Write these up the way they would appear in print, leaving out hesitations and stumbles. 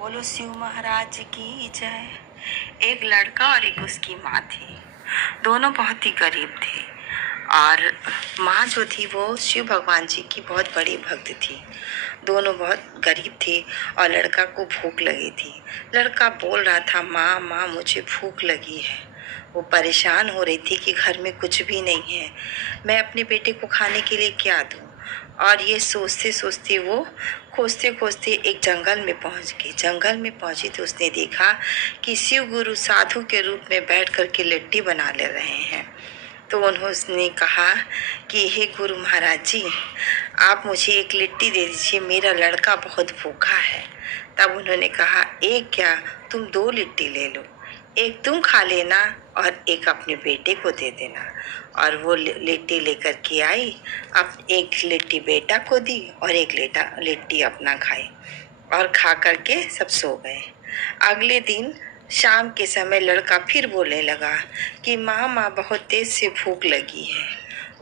बोलो शिव महाराज की जय। एक लड़का और एक उसकी माँ थी। दोनों बहुत ही गरीब थे और माँ जो थी वो शिव भगवान जी की बहुत बड़ी भक्त थी। दोनों बहुत गरीब थे और लड़का को भूख लगी थी। लड़का बोल रहा था, माँ माँ मुझे भूख लगी है। वो परेशान हो रही थी कि घर में कुछ भी नहीं है, मैं अपने बेटे को खाने के लिए क्या दूँ। और ये सोचते सोचते वो खोजते खोजते एक जंगल में पहुंच गई। जंगल में पहुंची तो उसने देखा कि शिव गुरु साधु के रूप में बैठ कर के लिट्टी बना ले रहे हैं। तो उन्होंने कहा कि हे गुरु महाराज जी, आप मुझे एक लिट्टी दे दीजिए, मेरा लड़का बहुत भूखा है। तब उन्होंने कहा, एक क्या, तुम 2 लिट्टी ले लो, एक तुम खा लेना और एक अपने बेटे को दे देना। और वो लिट्टी लेकर के आई, अब एक लिट्टी बेटा को दी और एक लिट्टी अपना खाई और खा करके सब सो गए। अगले दिन शाम के समय लड़का फिर बोलने लगा कि माँ माँ बहुत तेज से भूख लगी है।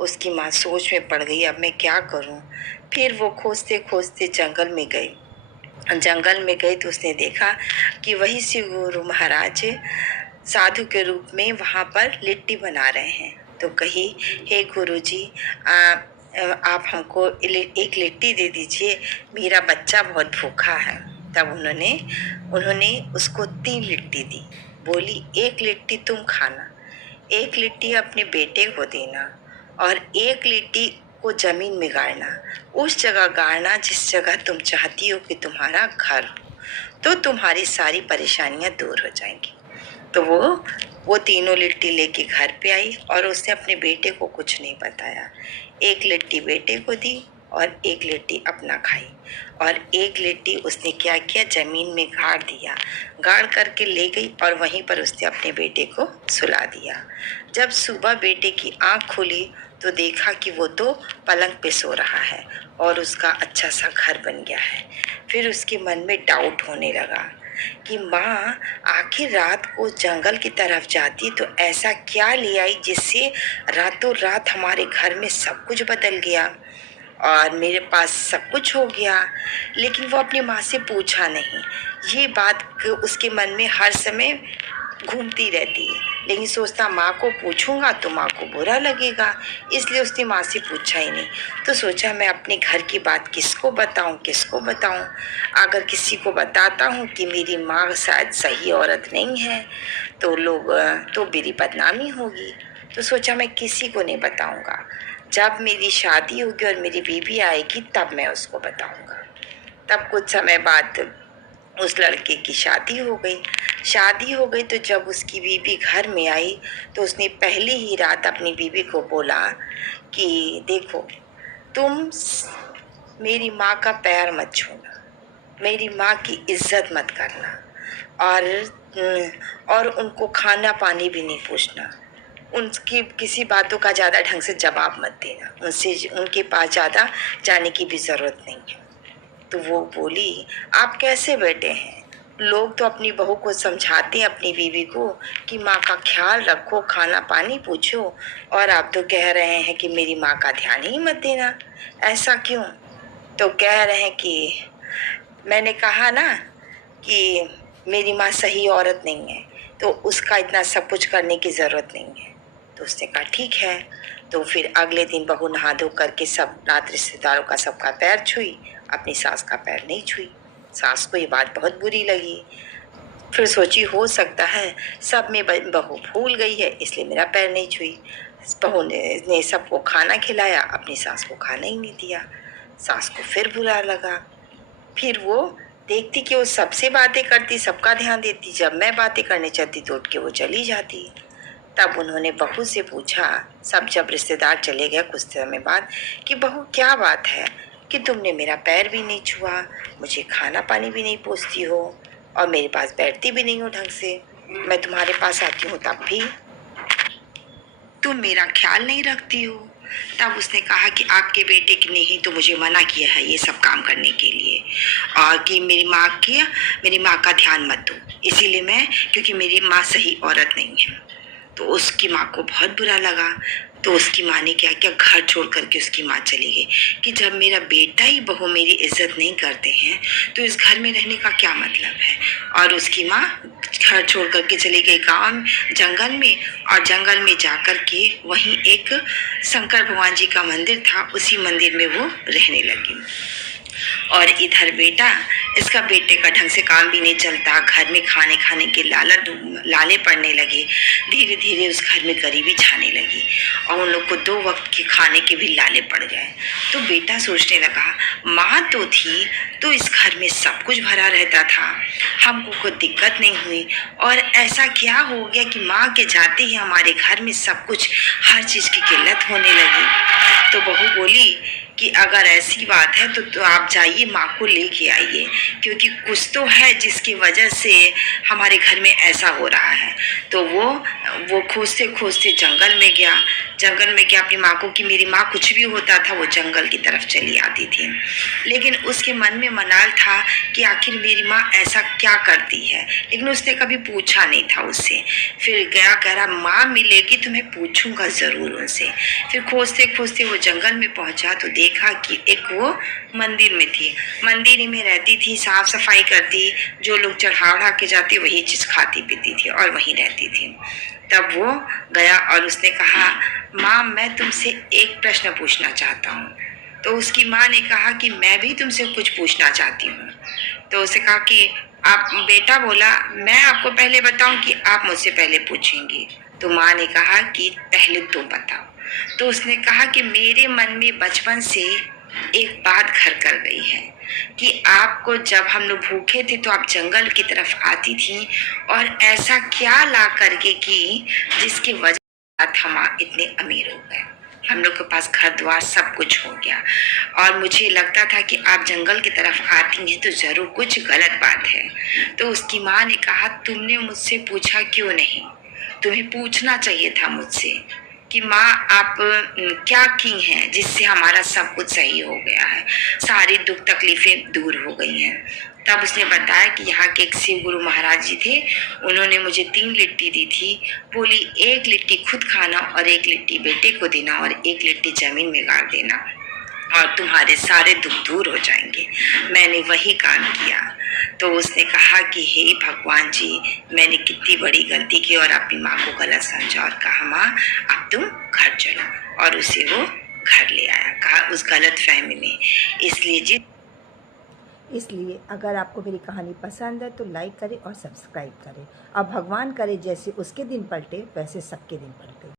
उसकी माँ सोच में पड़ गई, अब मैं क्या करूँ। फिर वो खोजते खोजते जंगल में गई। जंगल में गई तो उसने देखा कि वही शिव गुरु महाराज साधु के रूप में वहाँ पर लिट्टी बना रहे हैं। तो कही, हे गुरु जी, आप हमको एक लिट्टी दे दीजिए, मेरा बच्चा बहुत भूखा है। तब उन्होंने उसको 3 लिट्टी दी। बोली, एक लिट्टी तुम खाना, एक लिट्टी अपने बेटे को देना और एक लिट्टी को जमीन में गाड़ना, उस जगह गाड़ना जिस जगह तुम चाहती हो कि तुम्हारा घर हो, तो तुम्हारी सारी परेशानियां दूर हो जाएंगी। तो वो तीनों लिट्टी लेके घर पे आई और उसने अपने बेटे को कुछ नहीं बताया। एक लिट्टी बेटे को दी और एक लिट्टी अपना खाई और एक लिट्टी उसने क्या किया, जमीन में गाड़ दिया। गाड़ करके ले गई और वहीं पर उसने अपने बेटे को सुला दिया। जब सुबह बेटे की आंख खुली तो देखा कि वो तो पलंग पे सो रहा है और उसका अच्छा सा घर बन गया है। फिर उसके मन में डाउट होने लगा कि माँ आखिर रात को जंगल की तरफ जाती तो ऐसा क्या ले आई जिससे रातों रात हमारे घर में सब कुछ बदल गया और मेरे पास सब कुछ हो गया। लेकिन वो अपनी माँ से पूछा नहीं। ये बात उसके मन में हर समय घूमती रहती है, लेकिन सोचता माँ को पूछूंगा तो माँ को बुरा लगेगा, इसलिए उसने माँ से पूछा ही नहीं। तो सोचा, मैं अपने घर की बात किसको बताऊं। अगर किसी को बताता हूँ कि मेरी माँ शायद सही औरत नहीं है तो मेरी बदनामी होगी। तो सोचा मैं किसी को नहीं बताऊंगा, जब मेरी शादी होगी और मेरी बीवी आएगी तब मैं उसको बताऊंगा। तब कुछ समय बाद उस लड़के की शादी हो गई। तो जब उसकी बीवी घर में आई तो उसने पहली ही रात अपनी बीवी को बोला कि देखो, तुम मेरी माँ का पैर मत छूना, मेरी माँ की इज्जत मत करना और उनको खाना पानी भी नहीं पूछना, उनकी किसी बातों का ज़्यादा ढंग से जवाब मत देना, उनके पास ज़्यादा जाने की भी ज़रूरत नहीं है। तो वो बोली, आप कैसे बैठे हैं, लोग तो अपनी बहू को समझाते हैं, अपनी बीवी को, कि माँ का ख्याल रखो, खाना पानी पूछो, और आप तो कह रहे हैं कि मेरी माँ का ध्यान ही मत देना, ऐसा क्यों। तो कह रहे हैं कि मैंने कहा ना कि मेरी माँ सही औरत नहीं है, तो उसका इतना सब कुछ करने की ज़रूरत नहीं है। तो उसने कहा ठीक है। तो फिर अगले दिन बहू नहा धो करके सब रात रिश्तेदारों का सबका पैर छुई, अपनी सास का पैर नहीं छुई। सास को ये बात बहुत बुरी लगी। फिर सोची, हो सकता है सब में बहू भूल गई है इसलिए मेरा पैर नहीं छुई। बहू ने सबको खाना खिलाया, अपनी सास को खाना ही नहीं दिया। सास को फिर बुरा लगा। फिर वो देखती कि वो सबसे बातें करती, सबका ध्यान देती, जब मैं बातें करने चलती तो उठ के वो चली जाती। तब उन्होंने बहू से पूछा, सब जब रिश्तेदार चले गए कुछ समय बाद, कि बहू क्या बात है कि तुमने मेरा पैर भी नहीं छुआ, मुझे खाना पानी भी नहीं पूछती हो और मेरे पास बैठती भी नहीं हो ढंग से, मैं तुम्हारे पास आती हूँ तब भी तुम मेरा ख्याल नहीं रखती हो। तब उसने कहा कि आपके बेटे ने ही तो मुझे मना किया है ये सब काम करने के लिए, और कि मेरी माँ का ध्यान मत दो, इसीलिए क्योंकि मेरी माँ सही औरत नहीं है। तो उसकी माँ को बहुत बुरा लगा। तो उसकी माँ ने क्या किया, घर छोड़ करके उसकी माँ चली गई कि जब मेरा बेटा ही बहू मेरी इज्जत नहीं करते हैं तो इस घर में रहने का क्या मतलब है। और उसकी माँ घर छोड़ करके चली गई गांव जंगल में, और जंगल में जाकर के वहीं एक शंकर भगवान जी का मंदिर था, उसी मंदिर में वो रहने लगी। और इधर बेटा, इसका बेटे का ढंग से काम भी नहीं चलता, घर में खाने खाने के लाले पड़ने लगे। धीरे धीरे उस घर में गरीबी छाने लगी और उन लोग को 2 वक्त के खाने के भी लाले पड़ गए। तो बेटा सोचने लगा, माँ तो थी तो इस घर में सब कुछ भरा रहता था, हमको कोई दिक्कत नहीं हुई, और ऐसा क्या हो गया कि माँ के जाते ही हमारे घर में सब कुछ, हर चीज़ की किल्लत होने लगी। तो बहू बोली कि अगर ऐसी बात है तो आप जाइए, माँ को लेके आइए, क्योंकि कुछ तो है जिसकी वजह से हमारे घर में ऐसा हो रहा है। तो वो खोजते खोजते जंगल में गया अपनी माँ को, कि मेरी माँ कुछ भी होता था वो जंगल की तरफ चली आती थी। लेकिन उसके मन में मनाल था कि आखिर मेरी माँ ऐसा क्या करती है, लेकिन उसने कभी पूछा नहीं था उससे। फिर गया, कह रहा माँ मिलेगी तो मैं पूछूंगा ज़रूर उनसे। फिर खोजते खोजते वो जंगल में पहुंचा तो देखा कि एक वो मंदिर में थी, मंदिर में रहती थी, साफ सफाई करती, जो लोग चढ़ा के जाते वही चीज़ खाती पीती थी और वहीं रहती थी। तब वो गया और उसने कहा, माँ मैं तुमसे एक प्रश्न पूछना चाहता हूँ। तो उसकी माँ ने कहा कि मैं भी तुमसे कुछ पूछना चाहती हूँ। तो उसे कहा कि आप, बेटा बोला मैं आपको पहले बताऊं कि आप मुझसे पहले पूछेंगी। तो माँ ने कहा कि पहले तुम बताओ। तो उसने कहा कि मेरे मन में बचपन से एक बात घर कर गई है कि आपको जब हम लोग भूखे थे तो आप जंगल की तरफ आती थी, और ऐसा क्या ला करके की जिसकी वजह से हम इतने अमीर हो गए, हम लोग के पास घर द्वार सब कुछ हो गया। और मुझे लगता था कि आप जंगल की तरफ आती हैं तो जरूर कुछ गलत बात है। तो उसकी माँ ने कहा, तुमने मुझसे पूछा क्यों नहीं, तुम्हें पूछना चाहिए था मुझसे कि माँ आप क्या की हैं जिससे हमारा सब कुछ सही हो गया है, सारी दुख तकलीफें दूर हो गई हैं। तब उसने बताया कि यहाँ के एक शिव गुरु महाराज जी थे, उन्होंने मुझे 3 लिट्टी दी थी। बोली 1 लिट्टी खुद खाना और 1 लिट्टी बेटे को देना और 1 लिट्टी जमीन में गाड़ देना और तुम्हारे सारे दुख दूर हो जाएंगे। मैंने वही काम किया। तो उसने कहा कि हे भगवान जी, मैंने कितनी बड़ी गलती की और अपनी माँ को गलत समझा और कहा माँ अब तुम घर चलो, और उसे वो घर ले आया, कहा उस गलत फहमी में। इसलिए अगर आपको मेरी कहानी पसंद है तो लाइक करें और सब्सक्राइब करें। अब भगवान करे जैसे उसके दिन पलटे वैसे सबके दिन पलटे।